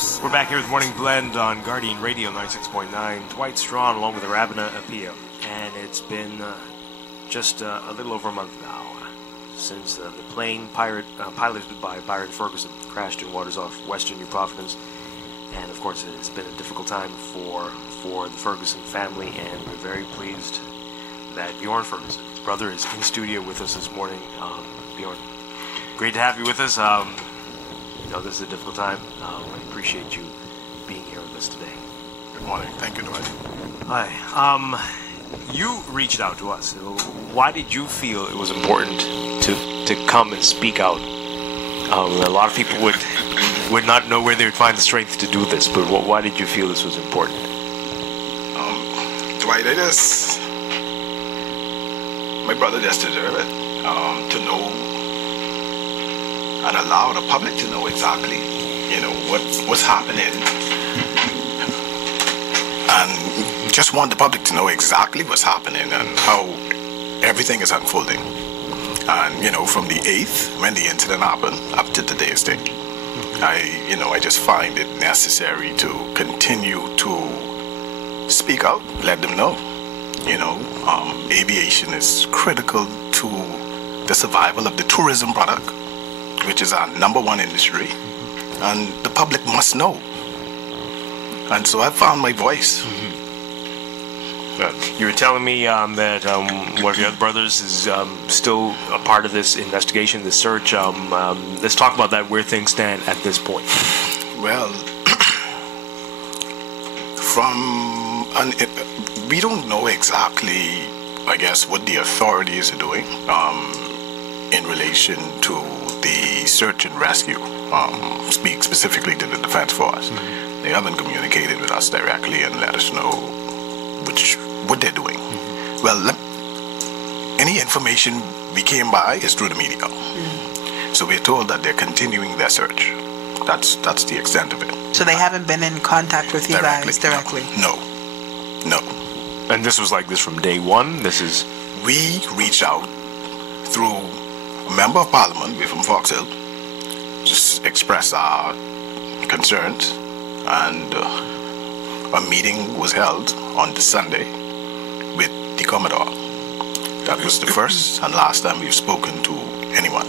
We're back here with Morning Blend on Guardian Radio 96.9. Dwight Strachan along with Arabina Apia. And it's been just a little over a month now since the plane piloted by Byron Ferguson crashed in waters off western New Providence. And of course it's been a difficult time for the Ferguson family, and we're very pleased that Bjorn Ferguson, his brother, is in studio with us this morning. Bjorn, great to have you with us. I know this is a difficult time. I appreciate you being here with us today. Good morning. Thank you, Dwight. Hi. You reached out to us. Why did you feel it was important to come and speak out? A lot of people would not know where they would find the strength to do this, but why did you feel this was important? Dwight, my brother just deserved it, to know and allow the public to know exactly, what's happening, and just want the public to know exactly what's happening and how everything is unfolding. And from the 8th, when the incident happened, up to today's day, I just find it necessary to continue to speak out, let them know. Aviation is critical to the survival of the tourism product, which is our #1 industry, and the public must know. And so I found my voice. You were telling me that one of your other brothers is still a part of this investigation, this search. Let's talk about that, where things stand at this point. Well, we don't know exactly, I guess, what the authorities are doing in relation to the search and rescue, speak specifically to the Defense Force. They haven't communicated with us directly and let us know what they're doing. Well, any information we came by is through the media. So we're told that they're continuing their search. That's the extent of it. So they haven't been in contact with you guys directly? No. And this was like this from day one? We reached out through a member of parliament, we're from Fox Hill, just express our concerns, and a meeting was held on the Sunday with the Commodore. That was the first and last time we've spoken to anyone.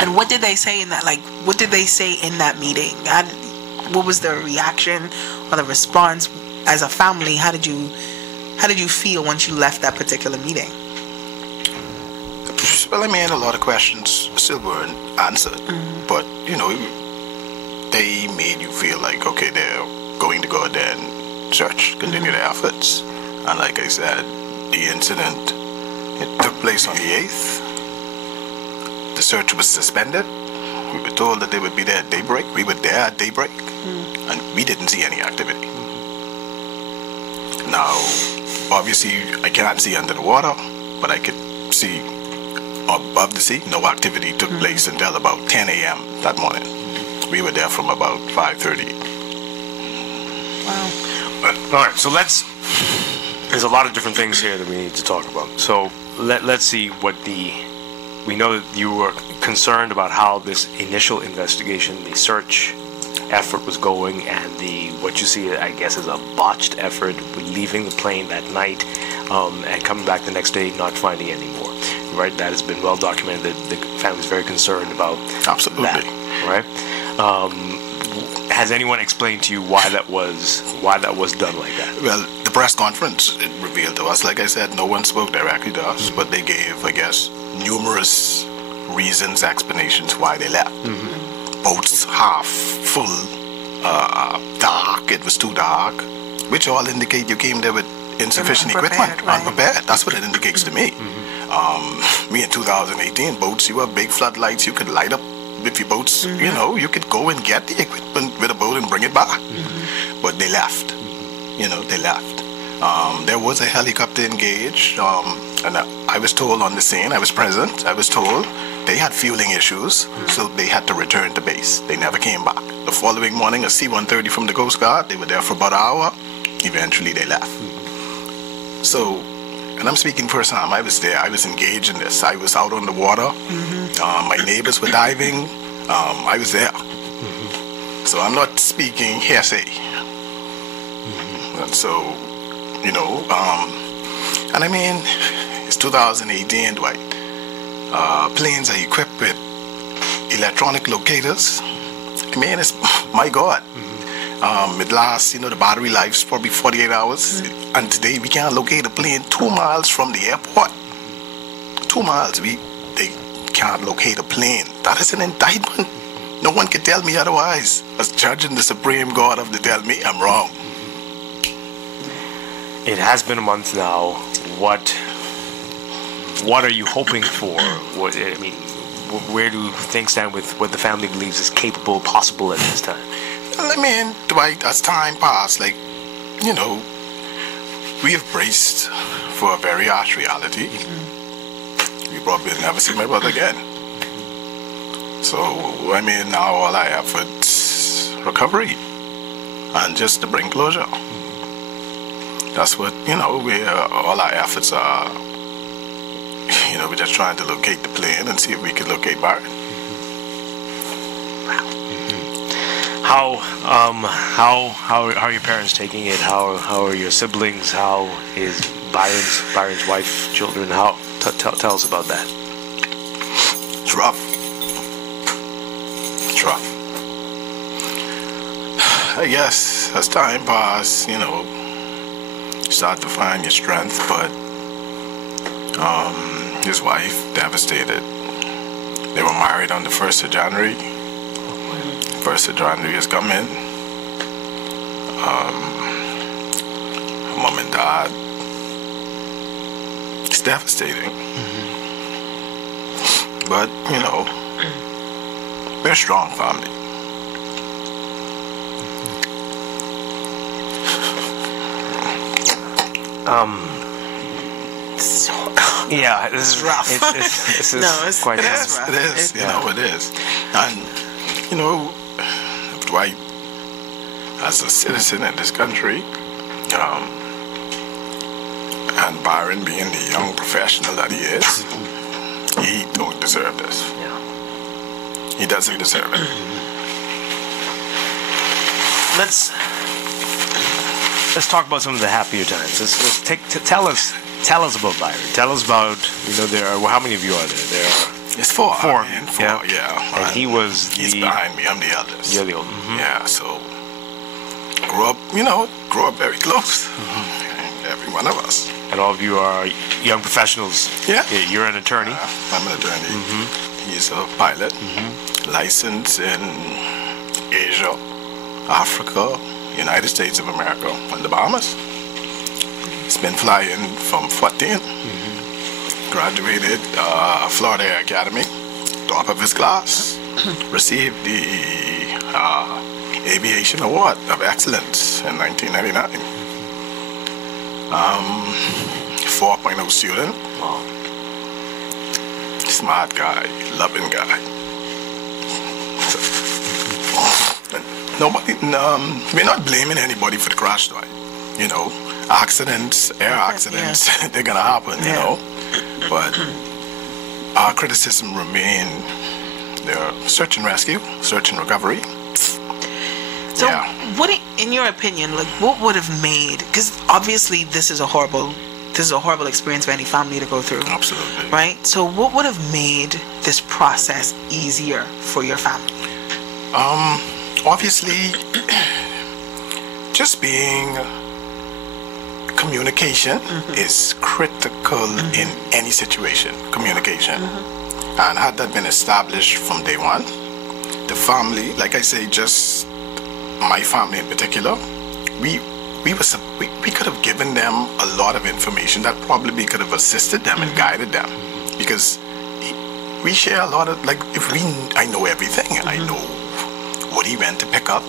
And what did they say in that? What did they say in that meeting? What was the reaction or the response as a family? How did you feel once you left that particular meeting? Well, a lot of questions still weren't answered, but they made you feel like, okay, they're going to go out there and search, continue their efforts. And like I said, the incident, it took place on the 8th. The search was suspended. We were told that they would be there at daybreak. We were there at daybreak, and we didn't see any activity. Now, obviously, I can't see under the water, but I could see above the sea. No activity took place until about 10 a.m. that morning. We were there from about 5:30. Wow. All right, so there's a lot of different things here that we need to talk about. So let's see we know that you were concerned about how this initial investigation, the search effort was going, and what you see, I guess, is a botched effort with leaving the plane that night and coming back the next day not finding any more. Right? That has been well documented. The family's very concerned about Absolutely. that. Right? Has anyone explained to you why that was done like that? Well, the press conference, it revealed to us, like I said, no one spoke directly to us, but they gave, I guess, numerous reasons, explanations why they left. Boats half full, dark, it was too dark, which all indicate you came there with insufficient equipment, unprepared. That's what it indicates to me. Me in 2018, boats, you have big floodlights, you could light up with your boats, you could go and get the equipment with a boat and bring it back. But they left. They left. There was a helicopter engaged, and I was told on the scene, I was present, I was told they had fueling issues, so they had to return to base. They never came back. The following morning, a C-130 from the Coast Guard, they were there for about an hour. Eventually, they left. So, and I'm speaking firsthand, I was there, I was engaged in this. I was out on the water. My neighbors were diving. I was there. So I'm not speaking hearsay. And so, you know, and I mean, it's 2018, Dwight. Planes are equipped with electronic locators. I mean, it's, my God. It lasts, you know, the battery life's probably 48 hours. And today we can't locate a plane 2 miles from the airport. 2 miles, they can't locate a plane. That is an indictment. No one can tell me otherwise. As judging the supreme God of to tell me I'm wrong. It has been a month now. What are you hoping for? What, I mean, where do things stand with what the family believes is capable, possible at this time? Well, I mean, Dwight, as time passed, like, you know, we have braced for a very harsh reality. We probably will never see my brother again. So, I mean, now all our efforts, recovery, and just to bring closure. That's what, you know, all our efforts are. You know, we're just trying to locate the plane and see if we can locate Byron. How are your parents taking it? How are your siblings? How is Byron's wife, children? How tell us about that. It's rough. It's rough. I guess as time passes, you know, you start to find your strength, but his wife, devastated. They were married on the 1st of January. 1st of January has come in. Mom and dad. It's devastating. But, you know, we're a strong family. Yeah, this is rough. This is quite rough. It is. You know, it is. And, you know, Dwight, as a citizen in this country, and Byron being the young professional that he is, he don't deserve this. Yeah. He doesn't deserve it. Let's talk about some of the happier times. Tell us about Byron. Tell us about, you know, how many of you are there? There are it's four. Four. I mean, four, yeah. And he's behind me. I'm the eldest. You're the oldest. Yeah, so grew up very close. Every one of us. And all of you are young professionals. Yeah. You're an attorney. I'm an attorney. He's a pilot, licensed in Asia, Africa, United States of America, and the Bahamas. He's been flying from 14. Graduated Florida Air Academy, top of his class. Received the Aviation Award of Excellence in 1999. 4.0 student. Smart guy, loving guy. We're not blaming anybody for the crash, though. You know, accidents, air accidents, they're gonna happen, you know. But our criticism remain there: search and rescue, search and recovery. So, what, in your opinion, like, what would have made? Because obviously, this is a horrible experience for any family to go through. Absolutely. Right. So, what would have made this process easier for your family? Obviously, just being. Communication is critical in any situation. Communication. And had that been established from day one, the family, like I say, just my family in particular, we could have given them a lot of information that probably could have assisted them and guided them. Because we share a lot of, like, I know everything. I know what he went to pick up.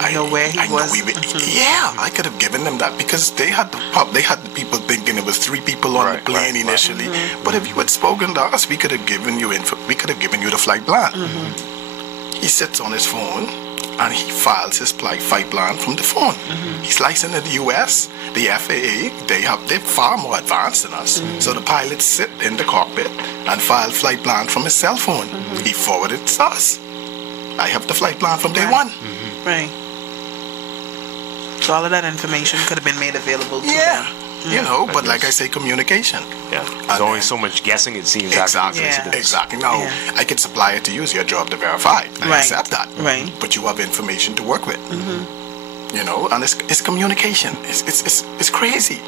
I know where he was. I could have given them that because they had the people thinking it was 3 people on the plane initially. But if you had spoken to us, we could have given you the flight plan. He sits on his phone and he files his flight plan from the phone. He's licensed in the US, the FAA. They're far more advanced than us. So the pilots sit in the cockpit and file flight plan from his cell phone. He forwarded it to us. I have the flight plan from day one. Right. So all of that information could have been made available to them. You know, but like I say, communication. Yeah. There's always so much guessing, it seems. Exactly. Exactly. Now, I can supply it to you. It's your job to verify. I accept that. Right. But you have information to work with. You know, and it's communication. It's crazy.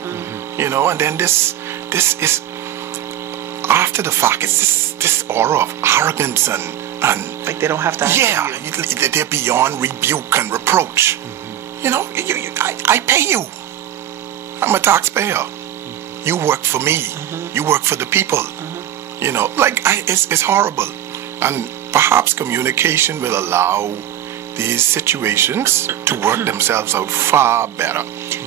You know, and then this is after the fact. It's this aura of arrogance and like they don't have to. They're beyond rebuke and reproach. You know, I pay you. I'm a taxpayer. You work for me. You work for the people. You know, like it's horrible. And perhaps communication will allow these situations to work themselves out far better.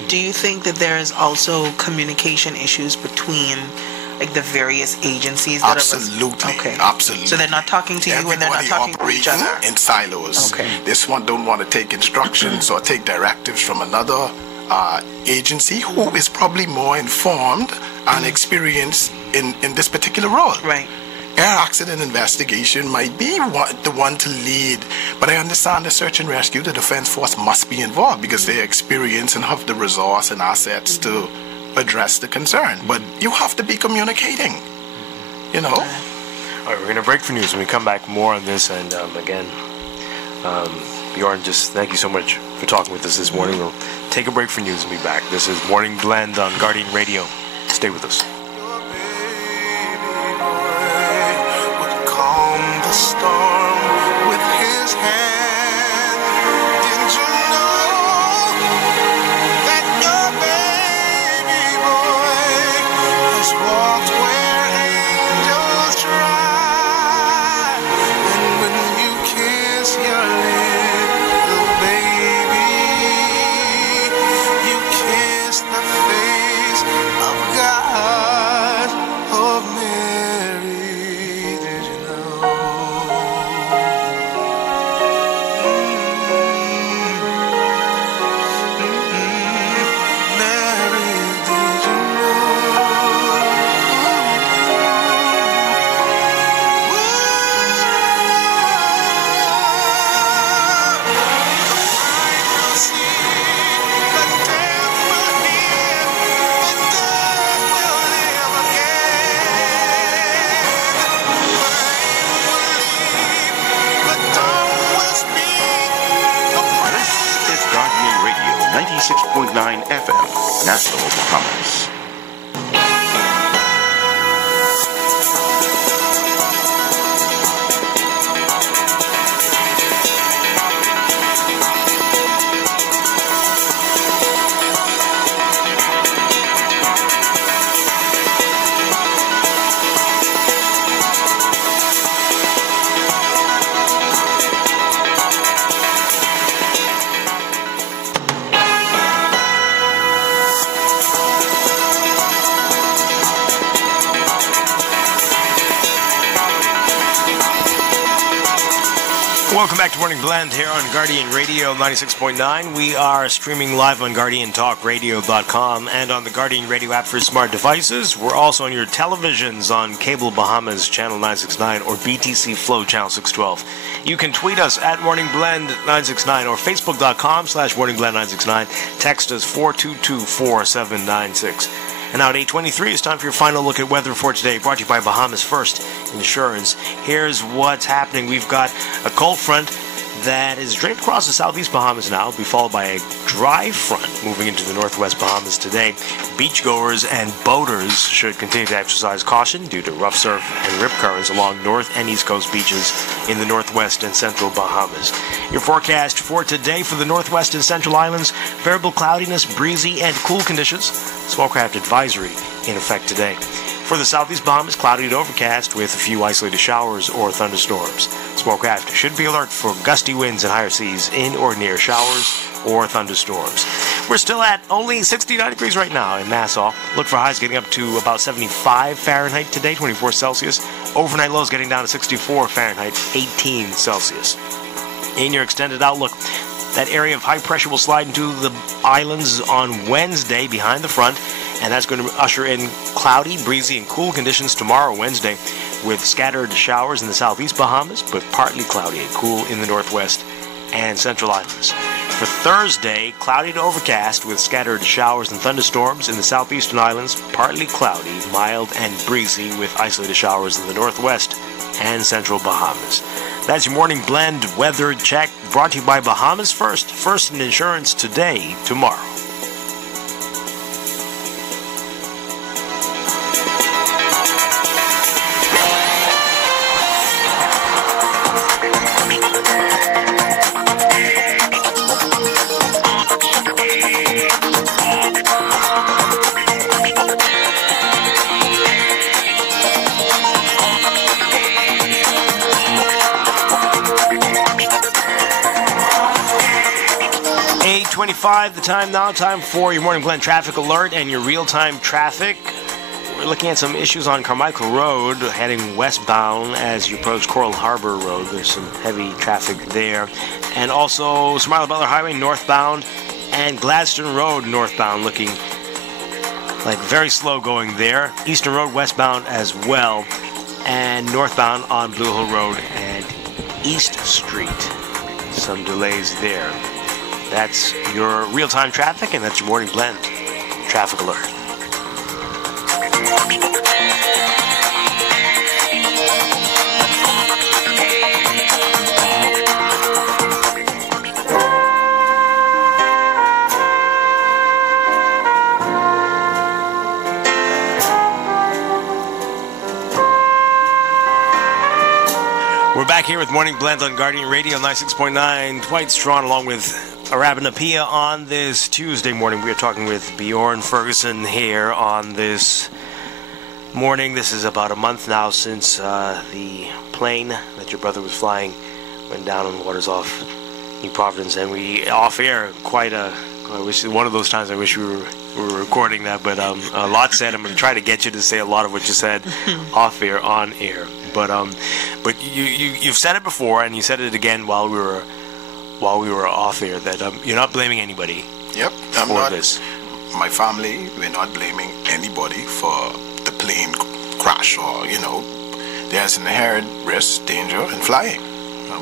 Do you think that there is also communication issues between like the various agencies that absolutely. So they're not talking to you and they're not talking to each other in silos. This one don't want to take instructions or take directives from another agency who is probably more informed and experienced in this particular role. Right. Air accident investigation might be the one to lead, but I understand the search and rescue, the defense force must be involved because they experience and have the resource and assets to address the concern. But you have to be communicating, you know. All right, we're going to break for news. When we come back, more on this. And again, Bjorn, just thank you so much for talking with us this morning. We'll take a break for news and be back. This is Morning Blend on Guardian Radio. Stay with us. The storm with his hand. Didn't you know that your baby boy has walked where angels try? And when you kiss your little baby, you kiss the face of God, of Mary. Did you know? This is Guardian Radio 96.9 FM, Nassau, Bahamas. Welcome back to Morning Blend here on Guardian Radio 96.9. We are streaming live on GuardianTalkRadio.com and on the Guardian Radio app for smart devices. We're also on your televisions on Cable Bahamas Channel 969 or BTC Flow Channel 612. You can tweet us at Morning Blend 969 or Facebook.com/Morning Blend 969. Text us 422-4796. And now at 8:23, it's time for your final look at weather for today, brought to you by Bahamas First Insurance. Here's what's happening. We've got a cold front that is draped across the southeast Bahamas now. It'll be followed by a dry front moving into the northwest Bahamas today. Beachgoers and boaters should continue to exercise caution due to rough surf and rip currents along north and east coast beaches in the northwest and central Bahamas. Your forecast for today for the northwest and central islands: variable cloudiness, breezy, and cool conditions. Smoke-craft advisory in effect today. For the southeast Bahamas, cloudy to overcast with a few isolated showers or thunderstorms. Smoke-craft should be alert for gusty winds and higher seas in or near showers or thunderstorms. We're still at only 69 degrees right now in Nassau. Look for highs getting up to about 75 Fahrenheit today, 24 Celsius. Overnight lows getting down to 64 Fahrenheit, 18 Celsius. In your extended outlook, that area of high pressure will slide into the islands on Wednesday behind the front, and that's going to usher in cloudy, breezy, and cool conditions tomorrow, Wednesday, with scattered showers in the southeast Bahamas, but partly cloudy and cool in the northwest and central islands. For Thursday, cloudy to overcast with scattered showers and thunderstorms in the southeastern islands, partly cloudy, mild and breezy with isolated showers in the northwest and central Bahamas. That's your morning blend weather check brought to you by Bahamas First. First in insurance today, tomorrow. The time now, time for your morning blend traffic alert and your real-time traffic. We're looking at some issues on Carmichael Road, heading westbound as you approach Coral Harbor Road. There's some heavy traffic there. And also Smiley Butler Highway northbound and Gladstone Road northbound, looking like very slow going there. Eastern Road westbound as well. And northbound on Blue Hill Road and East Street. Some delays there. That's your real-time traffic, and that's your morning blend traffic alert. We're back here with Morning Blend on Guardian Radio 96.9. Dwight Strachan along with Arabinapia on this Tuesday morning. We are talking with Bjorn Ferguson here on this morning. This is about a month now since the plane that your brother was flying went down on the waters off New Providence, and we off air I wish one of those times I wish we were recording that, but a lot said. I'm going to try to get you to say a lot of what you said off air, on air. But you've said it before, and you said it again while we were off air, that you're not blaming anybody. Yep, I'm not. This. My family, we're not blaming anybody for the plane crash, or there's inherent risk, danger in flying,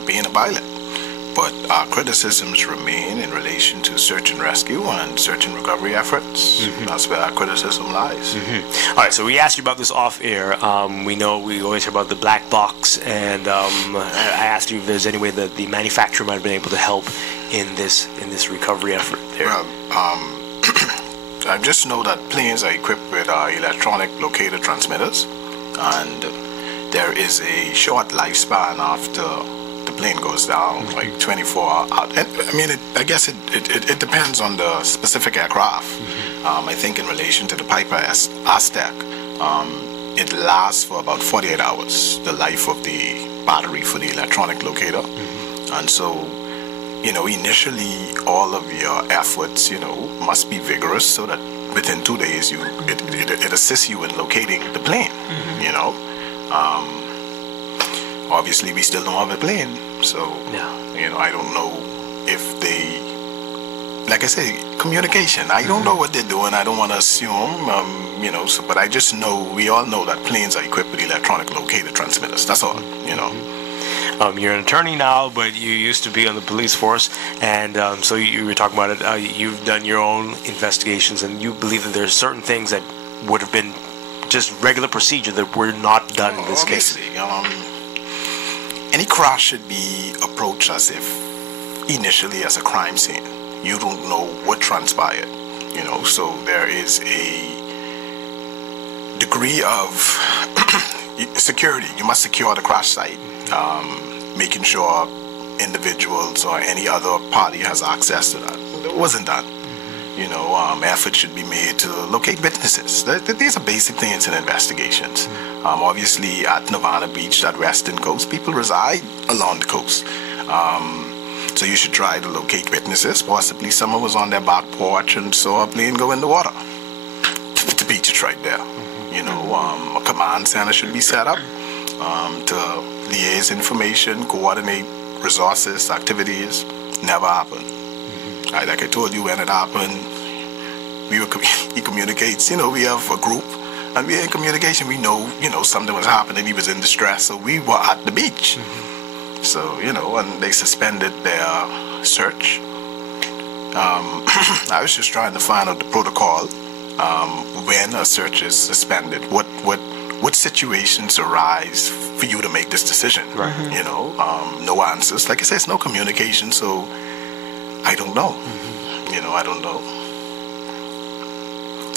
being a pilot. But our criticisms remain in relation to search and rescue and search and recovery efforts. Mm-hmm. That's where our criticism lies. Mm-hmm. All right, so we asked you about this off air. We know we always hear about the black box, and I asked you if there's any way that the manufacturer might have been able to help in this recovery effort there. Well, I just know that planes are equipped with electronic locator transmitters, and there is a short lifespan after the plane goes down, like 24 hours. And, I mean, I guess it depends on the specific aircraft. I think in relation to the Piper Aztec, it lasts for about 48 hours, the life of the battery for the electronic locator. And so, initially all of your efforts, must be vigorous so that within 2 days it assists you in locating the plane, Obviously, we still don't have a plane, so, I don't know if they, like I say, communication. I don't know what they're doing. I don't want to assume, but I just know, we all know that planes are equipped with electronic locator transmitters. That's all, You're an attorney now, but you used to be on the police force, and so you were talking about it. You've done your own investigations, and you believe that there's certain things that would have been just regular procedure that were not done in this case. Any crash should be approached as if initially as a crime scene. You don't know what transpired, so there is a degree of security. You must secure the crash site, making sure individuals or any other party has access to that. It wasn't done. Effort should be made to locate witnesses. These are basic things in investigations. Obviously, at Nirvana Beach, that western coast, people reside along the coast. So you should try to locate witnesses. Possibly someone was on their back porch and saw a plane go in the water. The beach is right there. A command center should be set up to liaise information, coordinate resources, activities. Never happened. Like I told you, when it happened, he communicates. We have a group And we're in communication. We know, something was happening. He was in distress, so we were at the beach. So, and they suspended their search. I was just trying to find out the protocol when a search is suspended. What situations arise for you to make this decision? Right. No answers. Like I said, it's no communication, so I don't know. I don't know.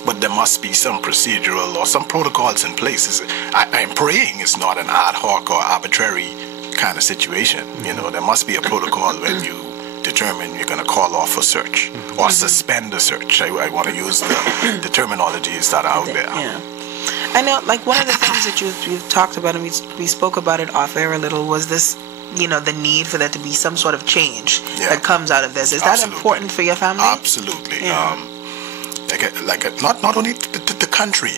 But there must be some procedural or some protocols in place. I'm praying it's not an ad hoc or arbitrary kind of situation. There must be a protocol when you determine you're going to call off a search or suspend a search. I want to use the terminologies that are out there. Yeah. I know, like, one of the things that you've talked about, and we spoke about it off air a little, was this, the need for there to be some sort of change that comes out of this. Is that important for your family? Absolutely. Yeah. Not only the country.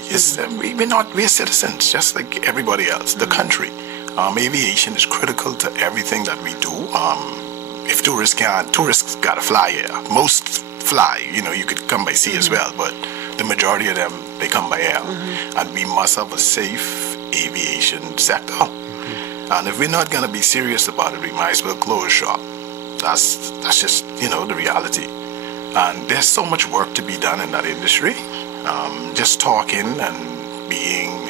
We're citizens just like everybody else. The country. Aviation is critical to everything that we do. If tourists gotta fly here. Most fly. You could come by sea as well, but the majority of them, they come by air. And we must have a safe aviation sector. And if we're not gonna be serious about it, we might as well close shop. That's just the reality. And there's so much work to be done in that industry. Just talking and being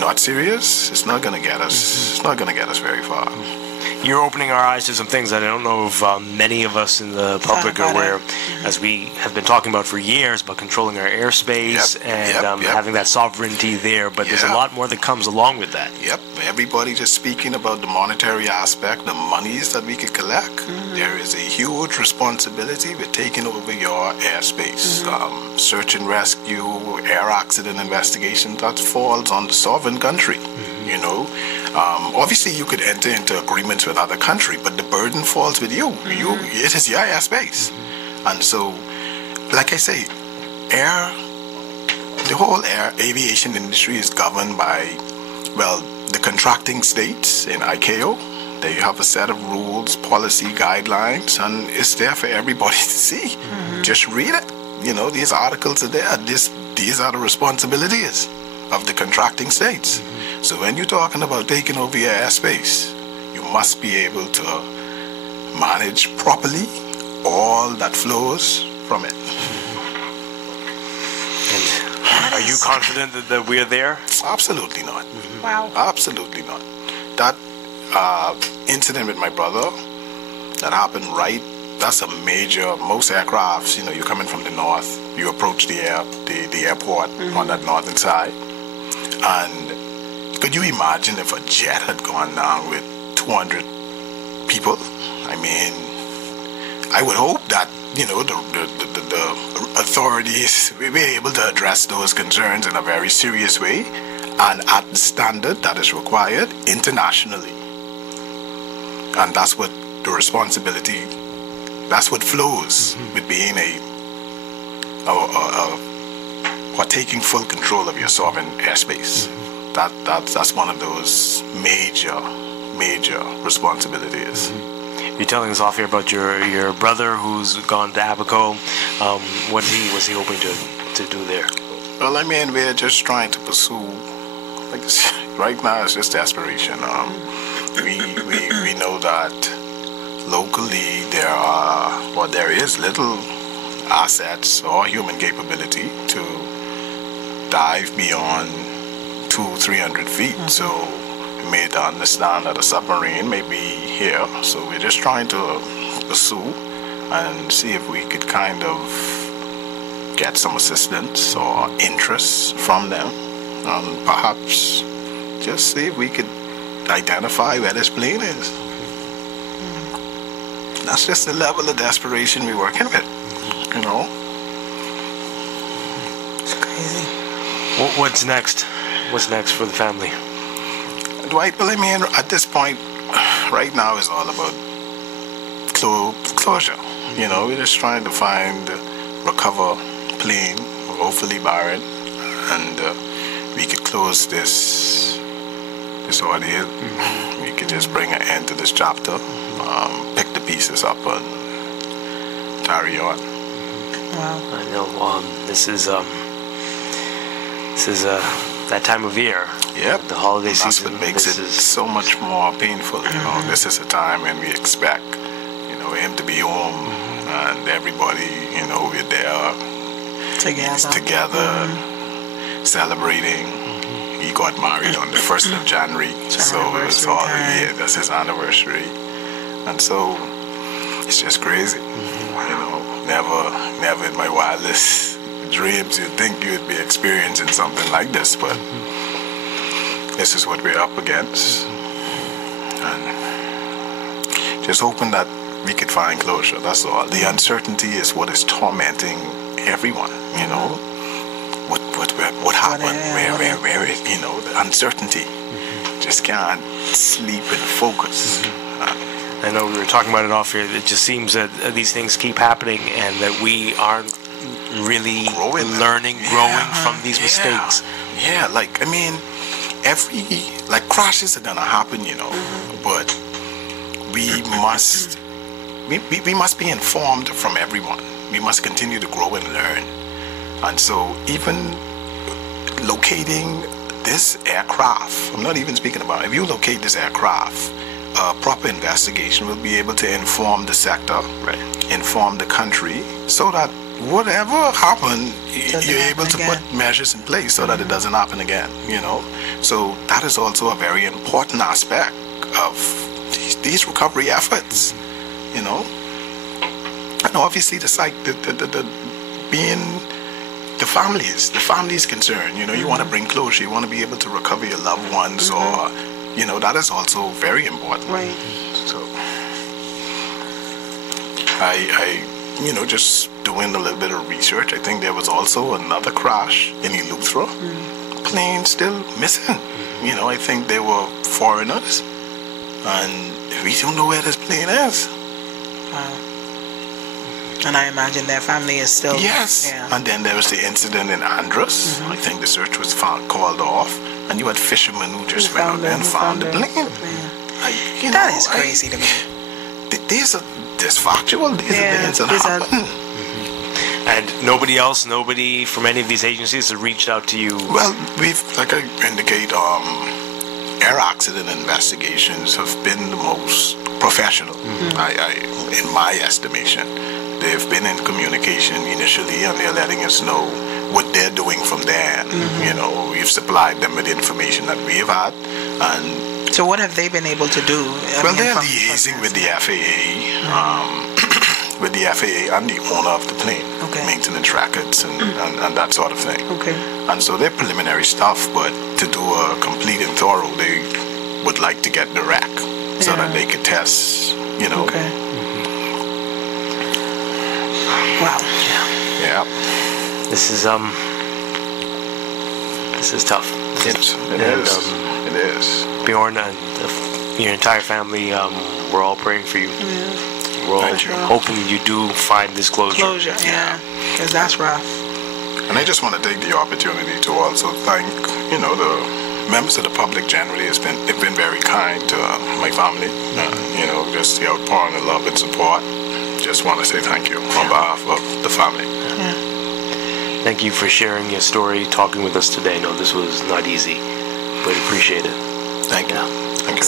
not serious, it's not gonna get us. It's not gonna get us very far. You're opening our eyes to some things that I don't know if many of us in the public are aware, as we have been talking about for years, about controlling our airspace and having that sovereignty there. But there's a lot more that comes along with that. Yep. Everybody just speaking about the monetary aspect, the monies that we could collect. There is a huge responsibility with taking over your airspace. Search and rescue, air accident investigation, that falls on the sovereign country. Obviously you could enter into agreements with other country, but the burden falls with you. It is your airspace. And so, like I say, the whole aviation industry is governed by, the contracting states in ICAO. They have a set of rules, policy, guidelines, and it's there for everybody to see. Just read it. These articles are there. These are the responsibilities of the contracting states. So when you're talking about taking over your airspace, you must be able to manage properly all that flows from it. And are you confident that we're there? Absolutely not. Wow. Absolutely not. That incident with my brother that happened that's a major, most aircrafts, you're coming from the north, you approach the airport on that northern side, and could you imagine if a jet had gone down with 200 people? I mean, I would hope that, the authorities will be able to address those concerns in a very serious way and at the standard that is required internationally. And that's what the responsibility, that's what flows with being or taking full control of your sovereign airspace. That's one of those major responsibilities. You're telling us off here about your brother who's gone to Abaco. What was he hoping to do there? Well, I mean, we're just trying to pursue. Right now, it's just desperation. We know that locally there is little assets or human capability to dive beyond 200-300 feet. So we made to understand that a submarine may be here. So we're just trying to pursue and see if we could kind of get some assistance or interest from them, and perhaps just see if we could identify where this plane is. That's just the level of desperation we're working with, It's crazy. What's next? What's next for the family? Dwight, well, I mean, at this point, right now is all about closure. We're just trying to recover plane, hopefully Byron, and we could close this ordeal. We could just bring an end to this chapter, pick the pieces up and carry on. Wow. I know. This is This is that time of year. Yep. The holiday That's season. what makes it so much more painful. You know, this is a time when we expect, him to be home, and everybody, we're there together, celebrating. He got married on the 1st of January, so it's all that's his anniversary, and so it's just crazy. Never in my wildest dreams you'd think you'd be experiencing something like this, but this is what we're up against, and just hoping that we could find closure. That's all. The uncertainty is what is tormenting everyone. What happened? Where? The uncertainty. Just can't sleep and focus. I know we were talking about it off here. It just seems that these things keep happening, and that we aren't really growing from these mistakes. Yeah, crashes are gonna happen, but we must be informed from everyone. We must continue to grow and learn. And so even locating this aircraft, I'm not even speaking about, if you locate this aircraft, proper investigation will be able to inform the sector, inform the country, so that whatever happened, you're able to put measures in place so that it doesn't happen again, So that is also a very important aspect of these recovery efforts, And obviously the family's concerned, you want to bring closure, you want to be able to recover your loved ones, or, that is also very important. Right. So I just doing a little bit of research, I think there was also another crash in Eleuthera. Plane still missing. I think they were foreigners, and we don't know where this plane is. Wow. And I imagine their family is still... Yes. Yeah. And then there was the incident in Andros. I think the search was called off, and you had fishermen who just went out there and found the plane. That is crazy to me. These are factual. These are things that happen. And nobody from any of these agencies has reached out to you? Well, we've, like I indicate, air accident investigations have been the most professional, in my estimation. They've been in communication initially, and they're letting us know what they're doing from there. We've supplied them with information that we've had. And so what have they been able to do? They're liaising with the FAA, with the FAA and the owner of the plane, maintenance records and that sort of thing. Okay. And so they're preliminary stuff, but to do a complete and thorough, they would like to get the wreck so that they could test, Okay. Wow. Yeah. This is tough. It is. Bjorn and your entire family, we're all praying for you. We're all hoping you do find this closure. Because that's rough. And I just want to take the opportunity to also thank, the members of the public generally. They've been very kind to my family. Just the outpouring of love and support. Just want to say thank you on behalf of the family. Yeah. Thank you for sharing your story, talking with us today. I know this was not easy, but appreciate it. Thank you. Thank you.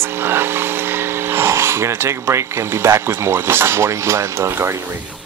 We're going to take a break and be back with more. This is Morning Blend on Guardian Radio.